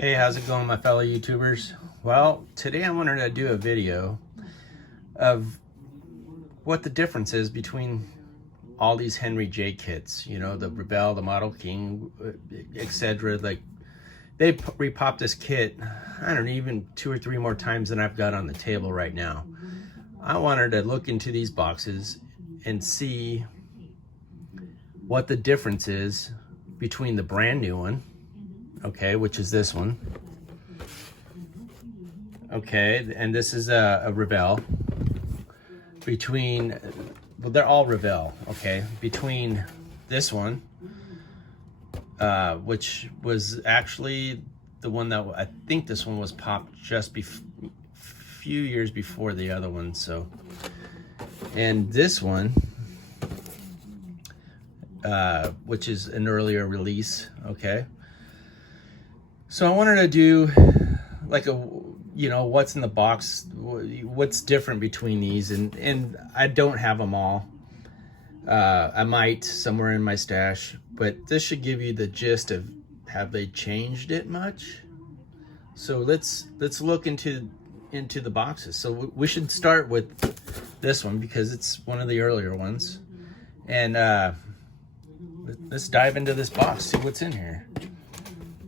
Hey, how's it going, my fellow YouTubers? Well, today I wanted to do a video of what the difference is between all these Henry J kits, you know, the Rebelle, the Model King, etc. Like, they repopped this kit, I don't know, even 2 or 3 more times than I've got on the table right now. I wanted to look into these boxes and see what the difference is between the brand new one, okay, which is this one. Okay, and this is a Rebelle. Between, well, they're all Rebelle, okay? Between this one, which was actually the one that, I think this one was popped just few years before the other one, so. And this one, which is an earlier release, okay? So I wanted to do like a, you know, what's in the box, what's different between these, and I don't have them all. I might somewhere in my stash, but this should give you the gist of, have they changed it much? So let's look into the boxes. So we should start with this one because it's one of the earlier ones, and let's dive into this box, see what's in here.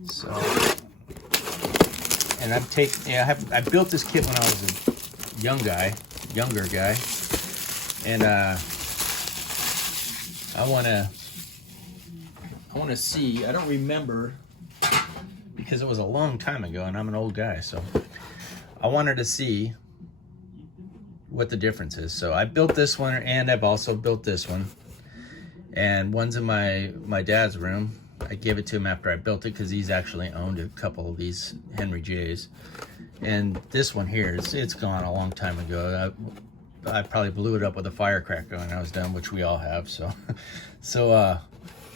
So, and I built this kit when I was a younger guy, and I want to see. I don't remember because it was a long time ago, and I'm an old guy, so I wanted to see what the difference is. So I built this one, and I've also built this one, and one's in my dad's room. I gave it to him after I built it because he's actually owned a couple of these Henry J's. And this one here, it's gone a long time ago. I probably blew it up with a firecracker when I was done, which we all have. So,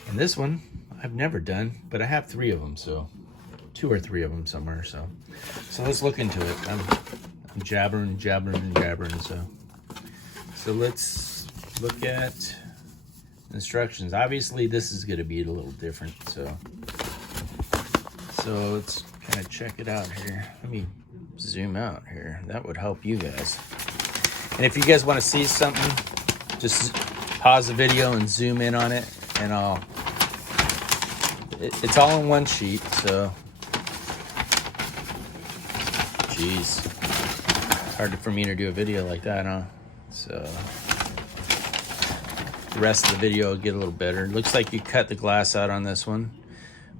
and this one I've never done, but I have 3 of them, so 2 or 3 of them somewhere. So let's look into it. I'm jabbering. So let's look at instructions. Obviously this is going to be a little different, so let's kind of check it out here. Let me zoom out here, that would help you guys. And if you guys want to see something, just pause the video and zoom in on it, and it's all in one sheet. So geez, hard for me to do a video like that, huh? So the rest of the video will get a little better. It looks like you cut the glass out on this one,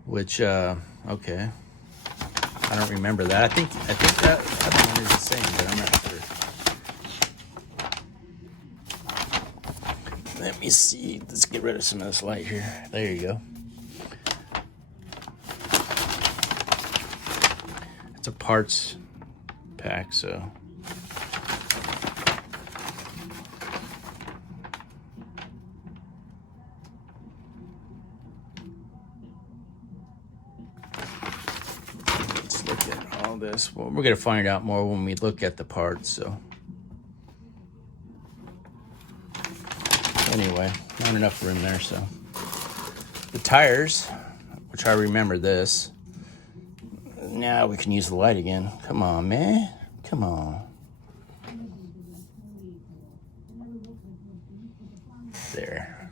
which okay, I don't remember that. I think that other one is the same, but I'm not sure. Let me see. Let's get rid of some of this light here. There you go. It's a parts pack, so this. Well, we're going to find out more when we look at the parts. So anyway, not enough room there. So the tires, which I remember this. Now we can use the light again. Come on, man. Come on. There.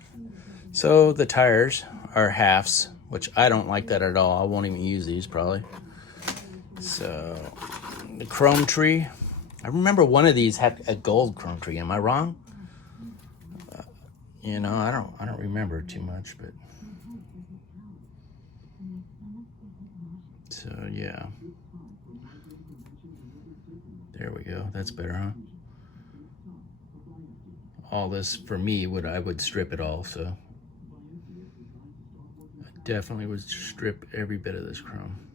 So the tires are halves, which I don't like that at all. I won't even use these probably. So the chrome tree, I remember one of these had a gold chrome tree. Am I wrong? You know, I don't remember too much, but so yeah, there we go. That's better, huh? All this for me I would strip it all. So I definitely would strip every bit of this chrome.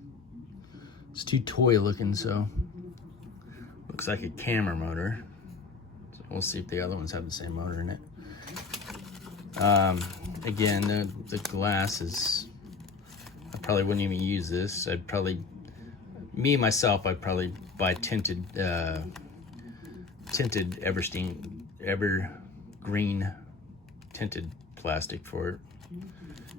It's too toy looking, so looks like a camera motor. So we'll see if the other ones have the same motor in it. Again, the glass is, I probably wouldn't even use this. I'd probably buy tinted evergreen tinted plastic for it.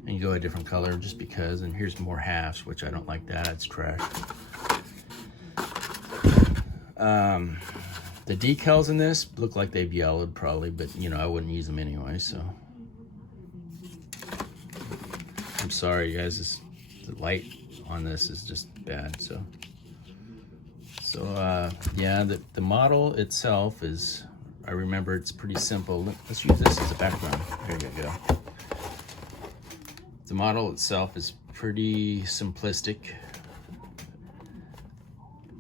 and you go a different color just because. And here's more halves, which I don't like that. It's trash. The decals in this look like they've yellowed probably, but you know, I wouldn't use them anyway, so. I'm sorry guys, the light on this is just bad, so. Yeah, the model itself is, I remember it's pretty simple. Let's use this as a background. There you go. The model itself is pretty simplistic.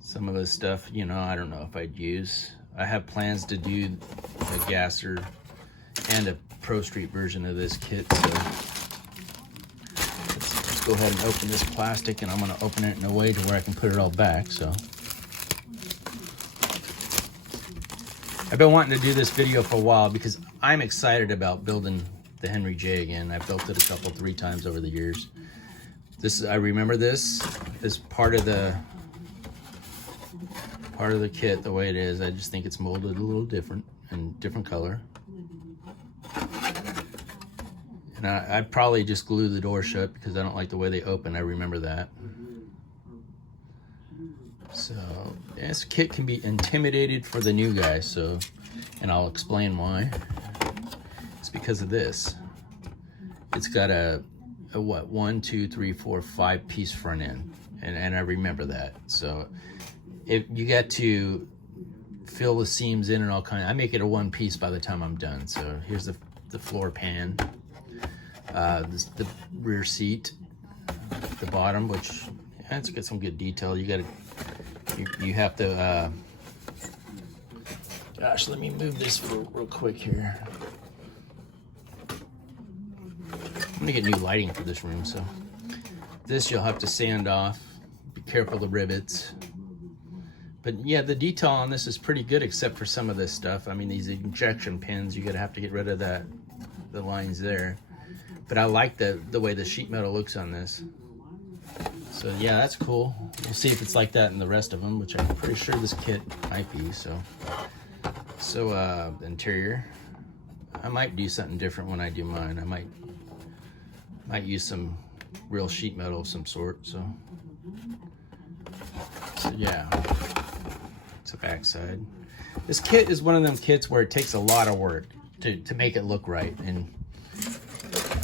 Some of the stuff, you know, I don't know if I'd use. I have plans to do a gasser and a Pro Street version of this kit, so let's go ahead and open this plastic, and I'm gonna open it in a way to where I can put it all back, so. I've been wanting to do this video for a while because I'm excited about building the Henry J again. I've built it a couple, 3 times over the years. I remember this as part of the kit the way it is. I just think it's molded a little different and different color. And I'd probably just glue the door shut because I don't like the way they open. I remember that. So this kit can be intimidated for the new guy, so, and I'll explain why. It's because of this. It's got a what, 1, 2, 3, 4, 5 piece front end, and I remember that. So if you get to fill the seams in and all kind of, I make it a 1 piece by the time I'm done. So here's the floor pan, the rear seat, the bottom, which it's got some good detail. You have to, gosh, let me move this real quick here. I'm gonna get new lighting for this room, so. This you'll have to sand off. Be careful of the rivets. But yeah, the detail on this is pretty good except for some of this stuff. I mean, these injection pins, you're gonna have to get rid of the lines there. But I like the way the sheet metal looks on this. So yeah, that's cool. We'll see if it's like that in the rest of them, which I'm pretty sure this kit might be, so. So, interior. I might do something different when I do mine. I might use some real sheet metal of some sort, so yeah. It's a backside. This kit is one of them kits where it takes a lot of work to make it look right, and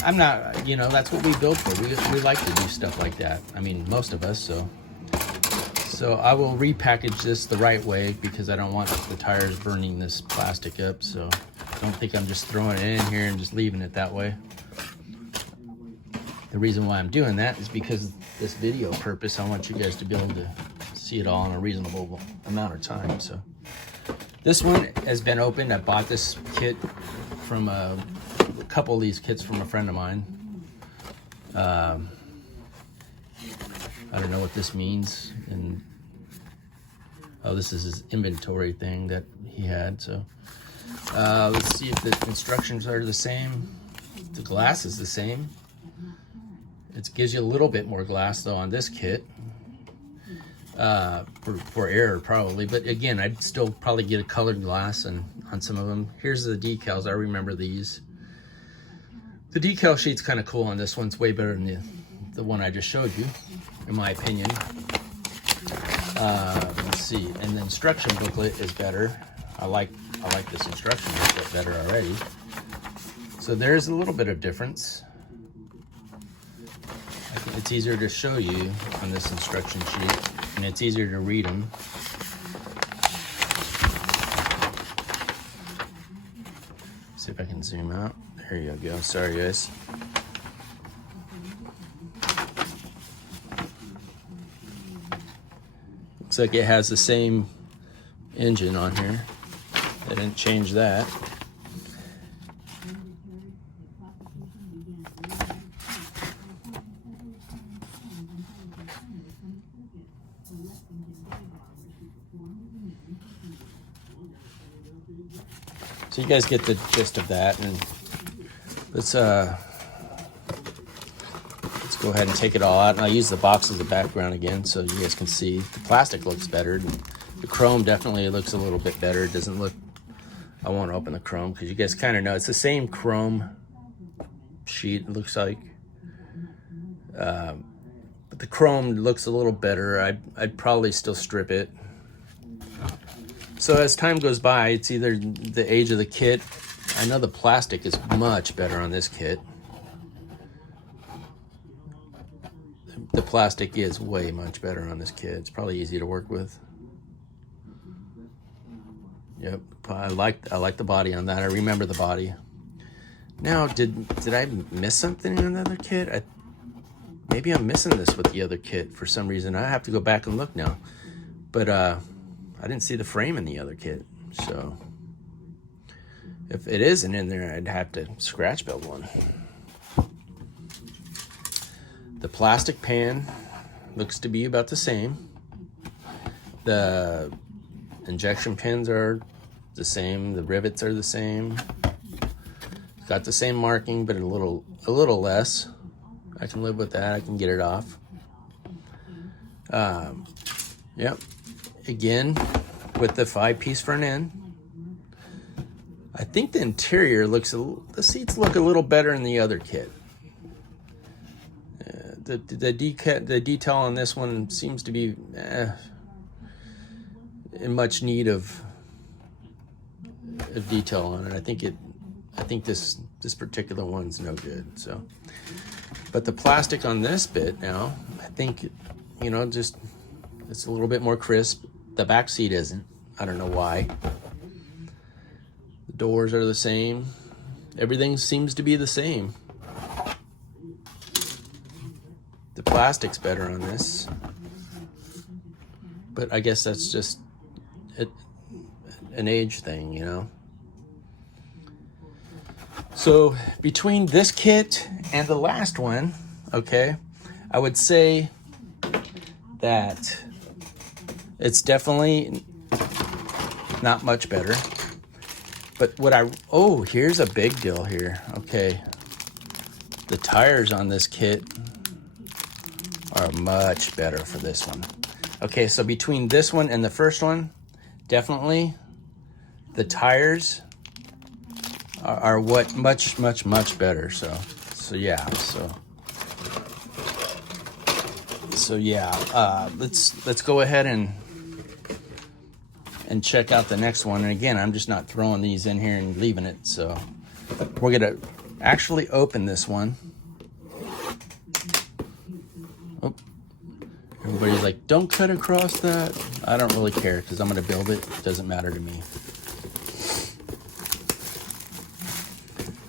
I'm not, you know, that's what we build for. We like to do stuff like that. I mean, most of us, so I will repackage this the right way because I don't want the tires burning this plastic up, so I don't think I'm just throwing it in here and just leaving it that way. The reason why I'm doing that is because of this video purpose. I want you guys to be able to see it all in a reasonable amount of time. So this one has been opened. I bought this kit from a couple of these kits from a friend of mine. I don't know what this means, and oh, this is his inventory thing that he had. So let's see if the instructions are the same. The glass is the same. It gives you a little bit more glass though on this kit, for air probably, but again, I'd still probably get a colored glass on some of them. Here's the decals. I remember these. The decal sheet's kind of cool on this one. It's way better than the one I just showed you, in my opinion. Let's see, and the instruction booklet is better. I like this instruction booklet better already. So there's a little bit of difference. I think it's easier to show you on this instruction sheet, and it's easier to read them. See if I can zoom out. There you go. Sorry, guys. Looks like it has the same engine on here. They didn't change that. So you guys get the gist of that, and let's go ahead and take it all out. And I'll use the box as a background again so you guys can see. The plastic looks better. The chrome definitely looks a little bit better. It doesn't look, I won't open the chrome because you guys kind of know it's the same chrome sheet, it looks like. But the chrome looks a little better. I'd probably still strip it. So as time goes by, it's either the age of the kit. I know the plastic is much better on this kit. The plastic is way much better on this kit. It's probably easy to work with. Yep, I like the body on that. I remember the body. Now, did I miss something in another kit? Maybe I'm missing this with the other kit for some reason. I have to go back and look now. But I didn't see the frame in the other kit. So if it isn't in there, I'd have to scratch build one. The plastic pan looks to be about the same. The injection pins are the same. The rivets are the same. It's got the same marking, but a little less. I can live with that. I can get it off. Yep. Again, with the 5-piece front end. I think the interior the seats look a little better in the other kit. The detail on this one seems to be in much need of detail on it. I think this particular one's no good. So, but the plastic on this bit now, I think, just it's a little bit more crisp. The back seat isn't. I don't know why. The doors are the same. Everything seems to be the same. The plastic's better on this, but I guess that's just an age thing, So between this kit and the last one, okay, I would say that it's definitely not much better. But here's a big deal here. Okay, the tires on this kit are much better for this one. Okay, so between this one and the first one, definitely the tires are what much better. So yeah. Let's go ahead and check out the next one. And again, I'm just not throwing these in here and leaving it. So we're gonna actually open this one. Everybody's like, don't cut across that. I don't really care because I'm going to build it. It doesn't matter to me.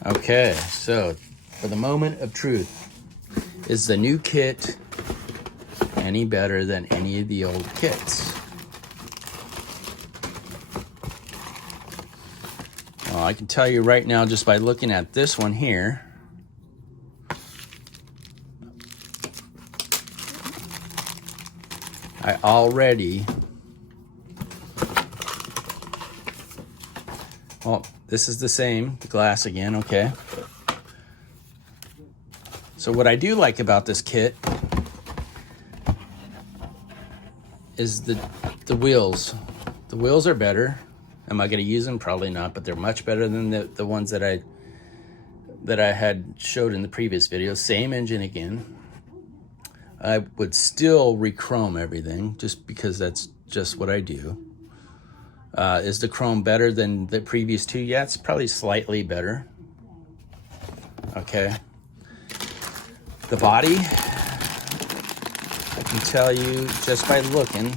Okay, so for the moment of truth, is the new kit any better than any of the old kits? Well, I can tell you right now just by looking at this one here, this is the same, the glass again, okay. So what I do like about this kit is the wheels. The wheels are better. Am I gonna use them? Probably not, but they're much better than the ones that I had showed in the previous video. Same engine again. I would still re-chrome everything just because that's just what I do. Is the chrome better than the previous two? Yeah, it's probably slightly better. Okay. The body, I can tell you just by looking,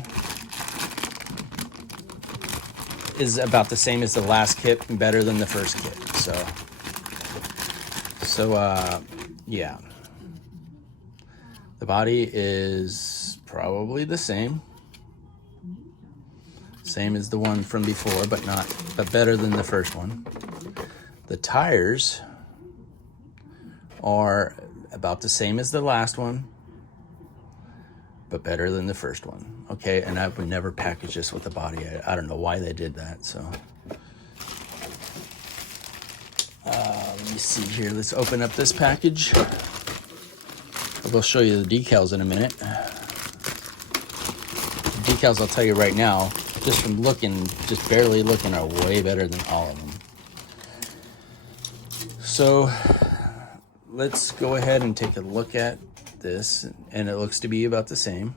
is about the same as the last kit and better than the first kit. So yeah. The body is probably the same. Same as the one from before, but better than the first one. The tires are about the same as the last one, but better than the first one. Okay, and I would never package this with the body. I don't know why they did that, so. Let me see here, let's open up this package. I'll show you the decals in a minute. The decals, I'll tell you right now, just from looking, just barely looking, are way better than all of them. So let's go ahead and take a look at this, and it looks to be about the same.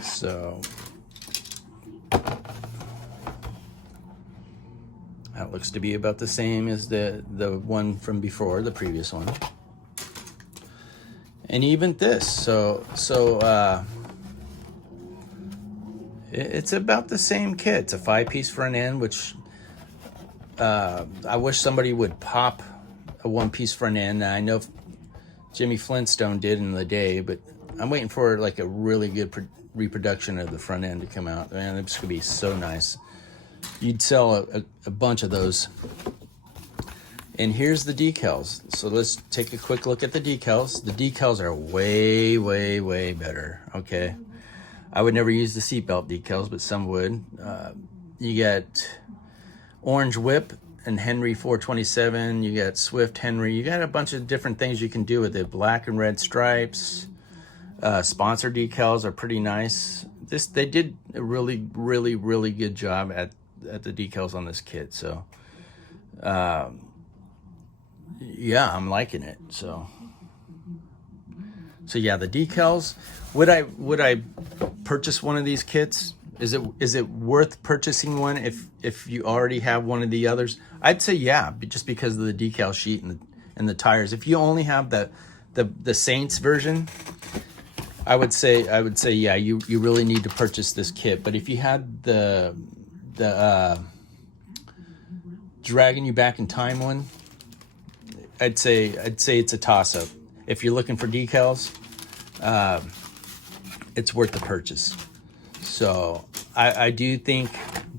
So that looks to be about the same as the one from before, the previous one. And even this, so it's about the same kit. It's a 5-piece front end, which I wish somebody would pop a 1-piece front end. I know Jimmy Flintstone did in the day, but I'm waiting for like a really good reproduction of the front end to come out. Man, it's gonna be so nice. You'd sell a bunch of those. And here's the decals. So let's take a quick look at the decals. The decals are way, way, way better, okay? I would never use the seatbelt decals, but some would. You got Orange Whip and Henry 427. You got Swift Henry. You got a bunch of different things you can do with it. Black and red stripes. Sponsor decals are pretty nice. They did a really, really, really good job at the decals on this kit. So, yeah, I'm liking it. So yeah, the decals. Would I purchase one of these kits? Is it worth purchasing one if you already have one of the others? I'd say yeah, just because of the decal sheet and the tires. If you only have the Saints version, I would say yeah, you really need to purchase this kit. But if you had the Dragging You Back in Time one, I'd say it's a toss-up. If you're looking for decals, it's worth the purchase. So I do think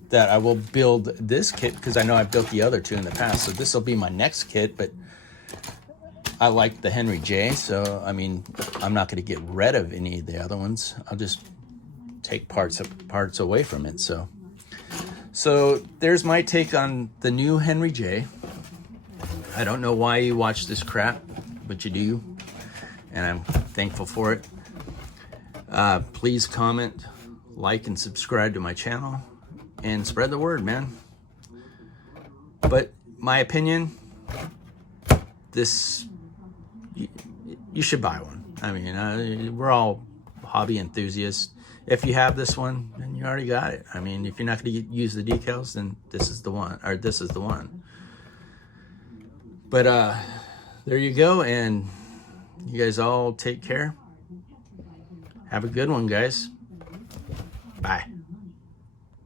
that I will build this kit because I know I've built the other two in the past. So this will be my next kit, but I like the Henry J. So, I mean, I'm not going to get rid of any of the other ones. I'll just take parts away from it. So there's my take on the new Henry J. I don't know why you watch this crap, but you do, and I'm thankful for it. Please comment, like, and subscribe to my channel, and spread the word, man. But my opinion, you should buy one. I mean, we're all hobby enthusiasts. If you have this one, then you already got it. I mean, if you're not going to use the decals, then this is the one, or this is the one. But there you go, and you guys all take care. Have a good one, guys. Bye.